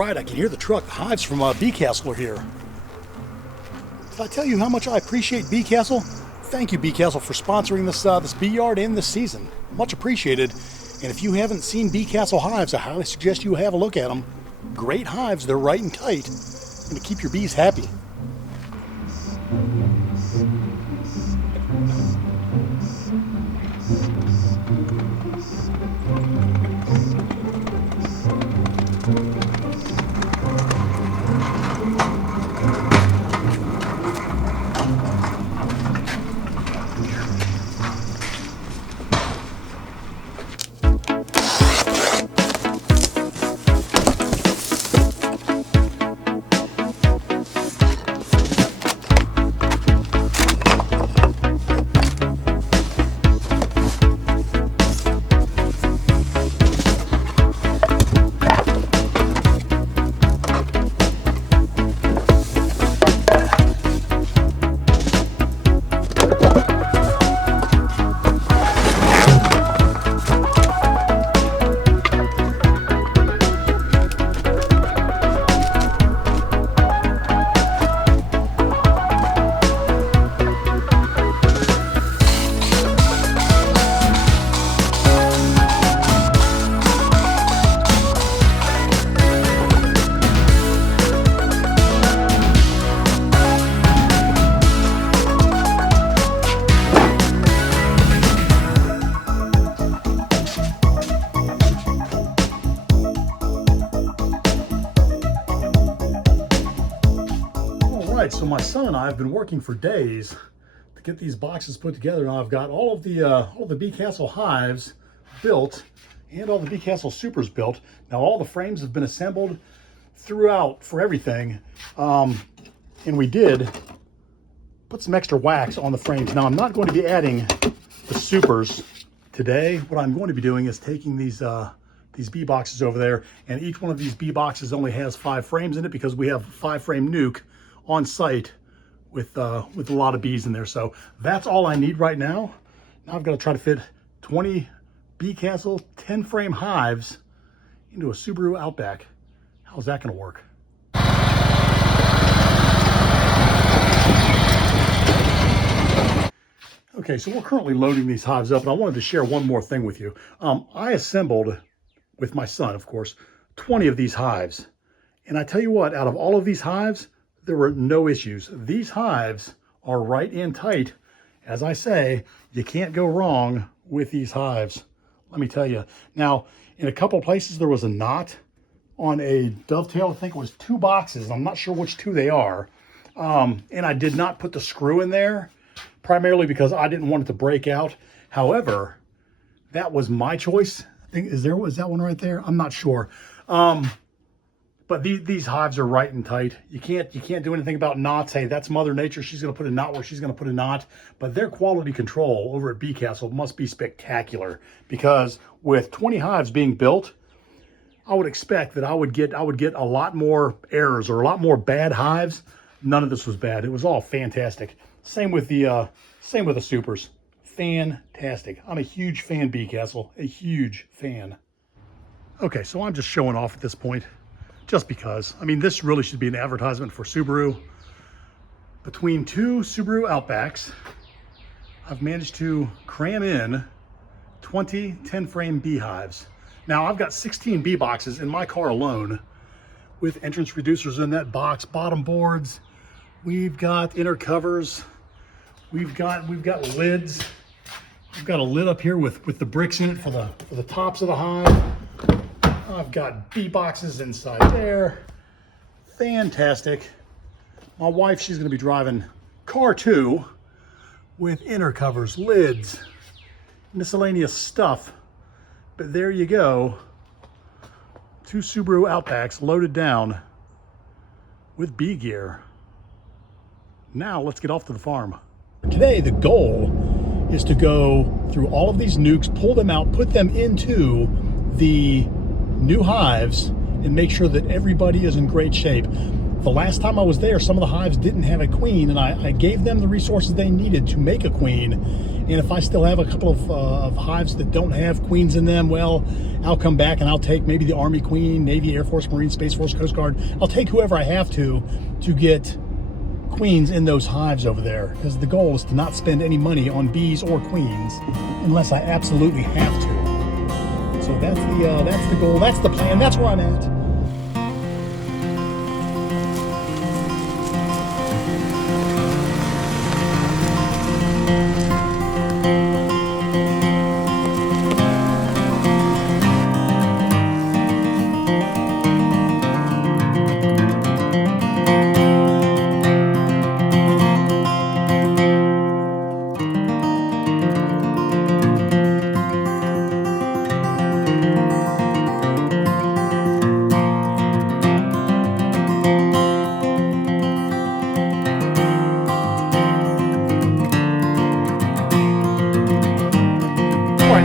right, I can hear the truck. The Hives from Bee Castle are here. Did I tell you how much I appreciate Bee Castle? Thank you, Bee Castle, for sponsoring this bee yard and this season. Much appreciated. And if you haven't seen Bee Castle hives, I highly suggest you have a look at them. Great hives, they're right and tight, and to keep your bees happy. So my son and I have been working for days to get these boxes put together. Now I've got all of the Bee Castle hives built and all the Bee Castle supers built. Now all the frames have been assembled throughout for everything, and we did put some extra wax on the frames. Now I'm not going to be adding the supers today. What I'm going to be doing is taking these bee boxes over there, and each one of these bee boxes only has 5 frames in it because we have a 5-frame nuke on site with a lot of bees in there. So that's all I need right now. Now I've got to try to fit 20 Bee Castle 10-frame hives into a Subaru Outback. How's that going to work? Okay, so we're currently loading these hives up, and I wanted to share one more thing with you. I assembled, with my son, of course, 20 of these hives. And I tell you what, out of all of these hives, there were no issues. These hives are right and tight. As I say, you can't go wrong with these hives. Let me tell you. Now, in a couple of places, there was a knot on a dovetail. I think it was 2 boxes. I'm not sure which 2 they are. And I did not put the screw in there, primarily because I didn't want it to break out. However, that was my choice. I think, is that one right there? I'm not sure. But these hives are right and tight. You can't do anything about knots. Hey, that's Mother Nature. She's going to put a knot where she's going to put a knot. But their quality control over at Bee Castle must be spectacular, because with 20 hives being built, I would expect that I would get a lot more errors or a lot more bad hives. None of this was bad. It was all fantastic. Same with the supers. Fantastic. I'm a huge fan, Bee Castle. A huge fan. Okay, so I'm just showing off at this point. Just because. I mean, this really should be an advertisement for Subaru. Between 2 Subaru Outbacks, I've managed to cram in 20 10-frame beehives. Now, I've got 16 bee boxes in my car alone, with entrance reducers in that box, bottom boards. We've got inner covers. We've got lids. We've got a lid up here with the bricks in it for the tops of the hive. I've got bee boxes inside there. Fantastic. My wife, she's going to be driving car 2 with inner covers, lids, miscellaneous stuff. But there you go. 2 Subaru Outbacks loaded down with bee gear. Now let's get off to the farm. Today, the goal is to go through all of these nukes, pull them out, put them into the new hives, and make sure that everybody is in great shape. The last time I was there, some of the hives didn't have a queen, and I gave them the resources they needed to make a queen. And if I still have a couple of hives that don't have queens in them, well, I'll come back and I'll take maybe the Army queen, Navy, Air Force, Marine, Space Force, Coast Guard. I'll take whoever I have to get queens in those hives over there, because the goal is to not spend any money on bees or queens unless I absolutely have to. So that's the goal, that's the plan, that's where I'm at.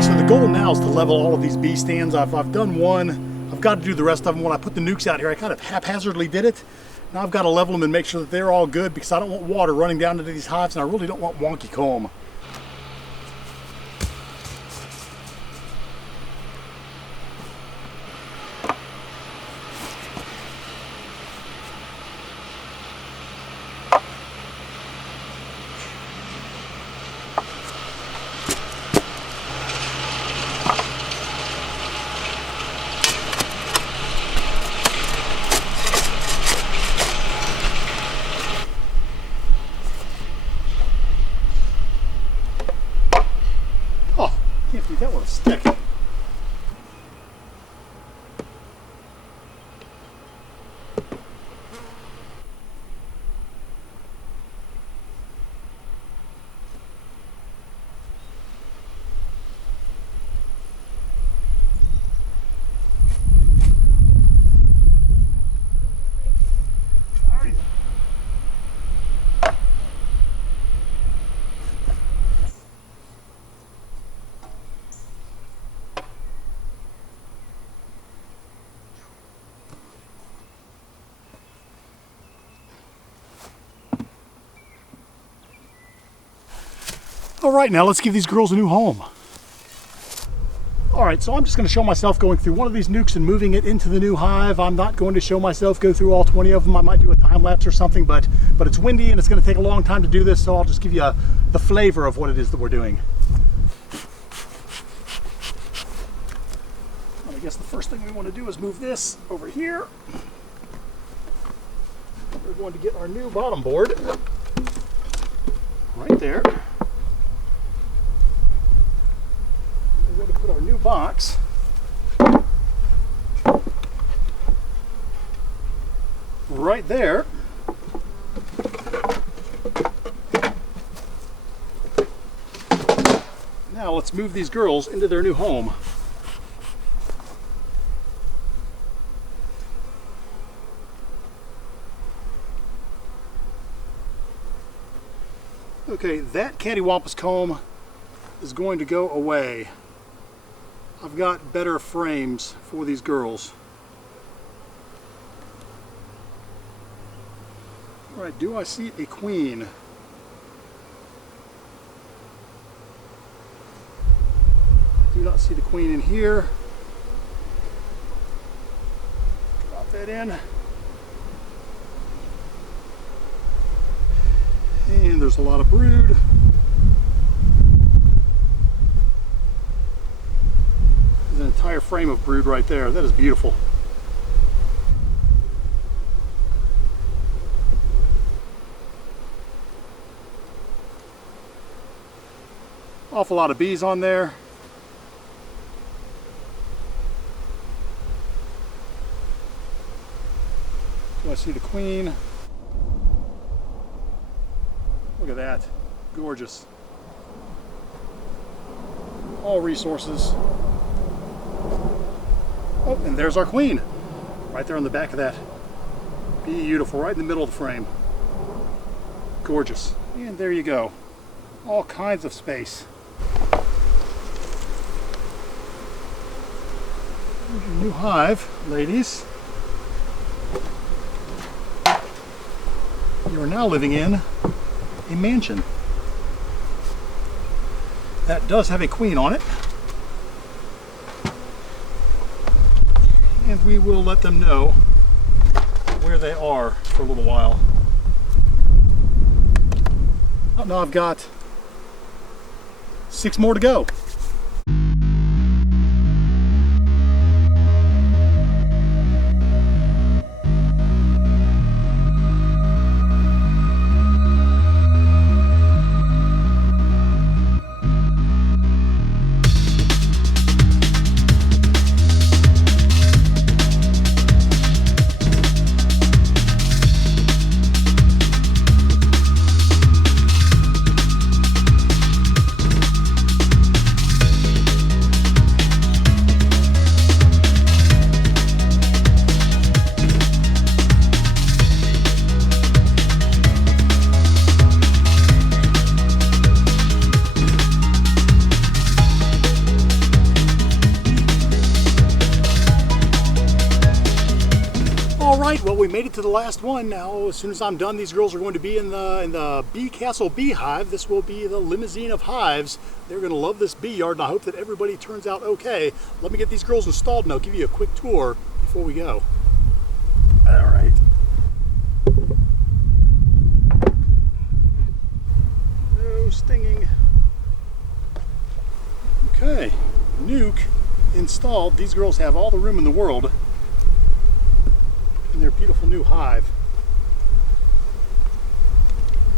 So the goal now is to level all of these bee stands. I've done one. I've got to do the rest of them. When I put the nukes out here, I kind of haphazardly did it. Now I've got to level them and make sure that they're all good, because I don't want water running down into these hives, and I really don't want wonky comb. Can't beat that with a stick. All right, now let's give these girls a new home. All right, so I'm just going to show myself going through one of these nukes and moving it into the new hive. I'm not going to show myself go through all 20 of them. I might do a time lapse or something, but it's windy and it's going to take a long time to do this, so I'll just give you the flavor of what it is that we're doing. I guess the first thing we want to do is move this over here. We're going to get our new bottom board right there. We're going to put our new box right there. Now let's move these girls into their new home. Okay, that cattywampus comb is going to go away. I've got better frames for these girls. All right, do I see a queen? Do not see the queen in here. Drop that in. And there's a lot of brood. There's an entire frame of brood right there. That is beautiful. Awful lot of bees on there. Do I see the queen? Look at that. Gorgeous. All resources. Oh, and there's our queen. Right there on the back of that. Beautiful. Right in the middle of the frame. Gorgeous. And there you go. All kinds of space. Here's your new hive, ladies. You are now living in a mansion that does have a queen on it. And we will let them know where they are for a little while. Oh, now I've got 6 more to go. Well, we made it to the last one now. As soon as I'm done, these girls are going to be in the Bee Castle Beehive. This will be the limousine of hives. They're going to love this bee yard, and I hope that everybody turns out okay. Let me get these girls installed, and I'll give you a quick tour before we go. All right. No stinging. Okay, nuke installed. These girls have all the room in the world in their beautiful new hive.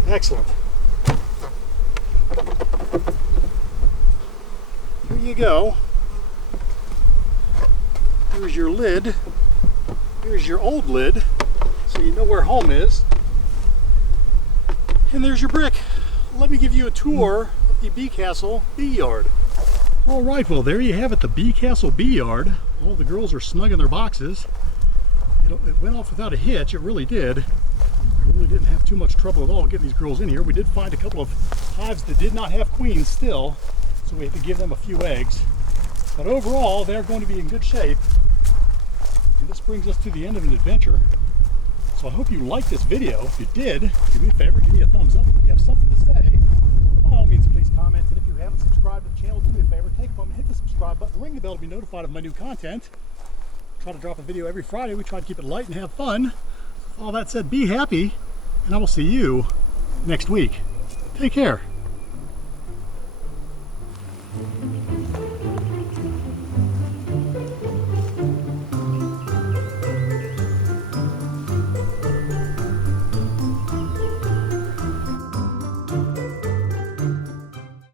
Excellent. Here you go. Here's your lid. Here's your old lid, so you know where home is. And there's your brick. Let me give you a tour of the Bee Castle Bee Yard. All right, well, there you have it, the Bee Castle Bee Yard. All the girls are snug in their boxes. It went off without a hitch, it really did. I really didn't have too much trouble at all getting these girls in here. We did find a couple of hives that did not have queens still, so we had to give them a few eggs. But overall, they're going to be in good shape. And this brings us to the end of an adventure. So I hope you liked this video. If you did, do me a favor, give me a thumbs up. If you have something to say, by all means, please comment. And if you haven't subscribed to the channel, do me a favor, take a moment, hit the subscribe button, ring the bell to be notified of my new content. Try to drop a video every Friday. We try to keep it light and have fun. With all that said, be happy, and I will see you next week. Take care.